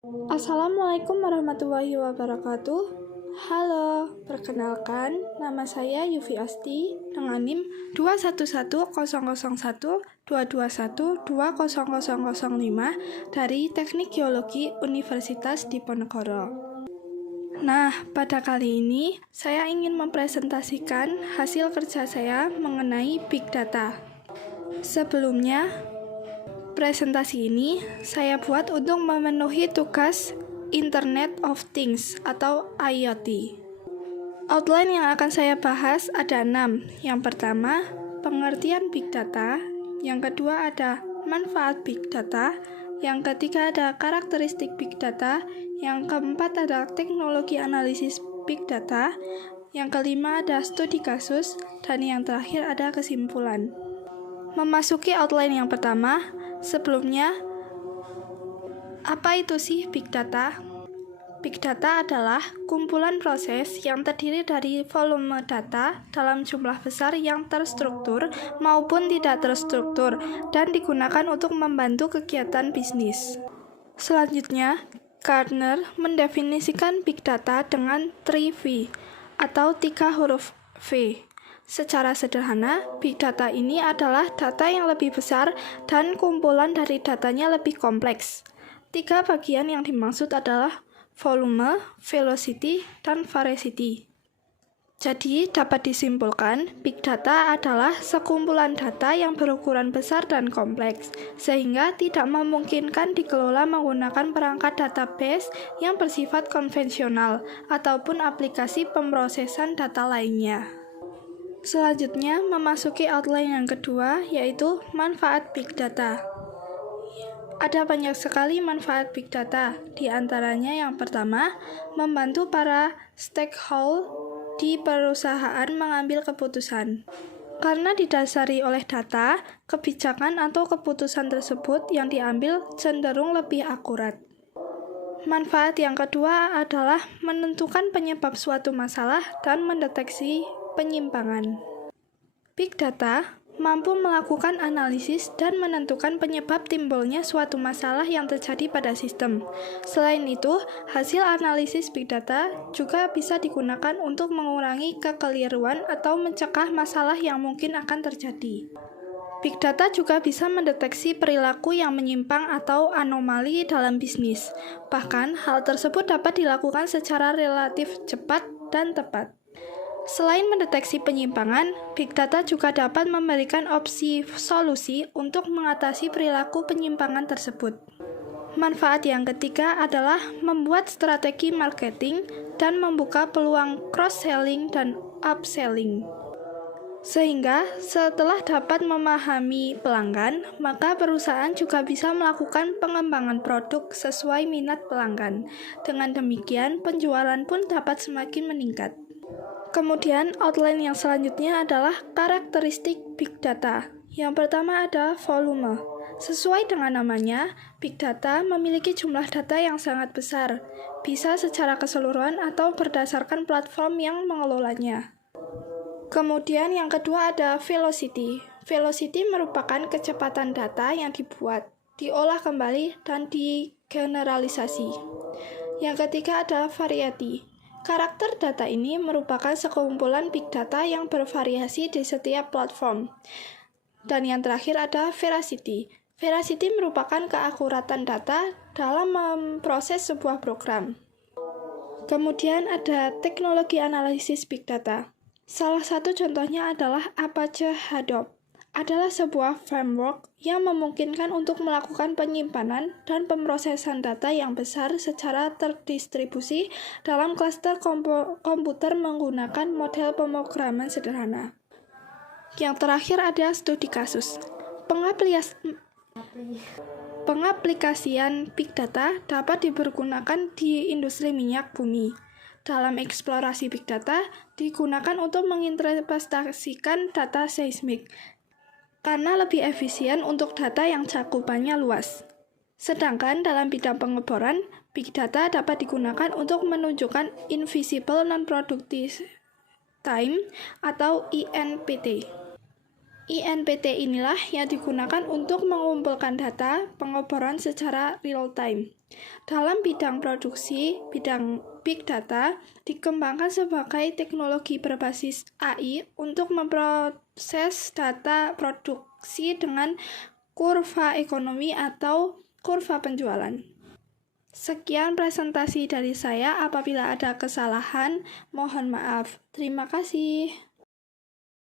Assalamualaikum warahmatullahi wabarakatuh. Halo, perkenalkan nama saya Yufi Asti dengan NIM 211001221200005 dari Teknik Geologi Universitas Diponegoro. Nah, pada kali ini saya ingin mempresentasikan hasil kerja saya mengenai Big Data. Sebelumnya, presentasi ini saya buat untuk memenuhi tugas Internet of Things atau IoT. Outline yang akan saya bahas ada 6. Yang pertama, pengertian Big Data. Yang kedua ada manfaat Big Data. Yang ketiga ada karakteristik Big Data. Yang keempat ada teknologi analisis Big Data. Yang kelima ada studi kasus. Dan yang terakhir ada kesimpulan. Memasuki outline yang pertama, sebelumnya, apa itu sih Big Data? Big Data adalah kumpulan proses yang terdiri dari volume data dalam jumlah besar yang terstruktur maupun tidak terstruktur dan digunakan untuk membantu kegiatan bisnis. Selanjutnya, Gartner mendefinisikan Big Data dengan 3V atau 3 huruf V. Secara sederhana, Big Data ini adalah data yang lebih besar dan kumpulan dari datanya lebih kompleks. 3 bagian yang dimaksud adalah volume, velocity, dan variety. Jadi, dapat disimpulkan, Big Data adalah sekumpulan data yang berukuran besar dan kompleks, sehingga tidak memungkinkan dikelola menggunakan perangkat database yang bersifat konvensional ataupun aplikasi pemrosesan data lainnya. Selanjutnya, memasuki outline yang kedua, yaitu manfaat Big Data. Ada banyak sekali manfaat Big Data, di antaranya yang pertama, membantu para stakeholder di perusahaan mengambil keputusan. Karena didasari oleh data, kebijakan atau keputusan tersebut yang diambil cenderung lebih akurat. Manfaat yang kedua adalah menentukan penyebab suatu masalah dan mendeteksi penyimpangan. Big Data mampu melakukan analisis dan menentukan penyebab timbulnya suatu masalah yang terjadi pada sistem. Selain itu, hasil analisis Big Data juga bisa digunakan untuk mengurangi kekeliruan atau mencegah masalah yang mungkin akan terjadi. Big Data juga bisa mendeteksi perilaku yang menyimpang atau anomali dalam bisnis. Bahkan, hal tersebut dapat dilakukan secara relatif cepat dan tepat. Selain mendeteksi penyimpangan, Big Data juga dapat memberikan opsi solusi untuk mengatasi perilaku penyimpangan tersebut. Manfaat yang ketiga adalah membuat strategi marketing dan membuka peluang cross-selling dan upselling. Sehingga setelah dapat memahami pelanggan, maka perusahaan juga bisa melakukan pengembangan produk sesuai minat pelanggan. Dengan demikian, penjualan pun dapat semakin meningkat. Kemudian, outline yang selanjutnya adalah karakteristik Big Data. Yang pertama ada volume. Sesuai dengan namanya, Big Data memiliki jumlah data yang sangat besar, bisa secara keseluruhan atau berdasarkan platform yang mengelolanya. Kemudian yang kedua ada velocity. Velocity merupakan kecepatan data yang dibuat, diolah kembali, dan digeneralisasi. Yang ketiga ada variety. Karakter data ini merupakan sekumpulan Big Data yang bervariasi di setiap platform. Dan yang terakhir ada veracity. Veracity merupakan keakuratan data dalam memproses sebuah program. Kemudian ada teknologi analisis Big Data. Salah satu contohnya adalah Apache Hadoop. Adalah sebuah framework yang memungkinkan untuk melakukan penyimpanan dan pemrosesan data yang besar secara terdistribusi dalam klaster komputer menggunakan model pemrograman sederhana. Yang terakhir ada studi kasus. Pengaplikasian Big Data dapat dipergunakan di industri minyak bumi. Dalam eksplorasi Big Data digunakan untuk menginvestasikan data seismik, karena lebih efisien untuk data yang cakupannya luas. Sedangkan dalam bidang pengeboran, Big Data dapat digunakan untuk menunjukkan Invisible Non-Productive Time atau INPT. INPT inilah yang digunakan untuk mengumpulkan data pengeboran secara real time. Dalam bidang produksi, bidang big data dikembangkan sebagai teknologi berbasis AI untuk memproses data produksi dengan kurva ekonomi atau kurva penjualan. Sekian presentasi dari saya. Apabila ada kesalahan, mohon maaf. Terima kasih.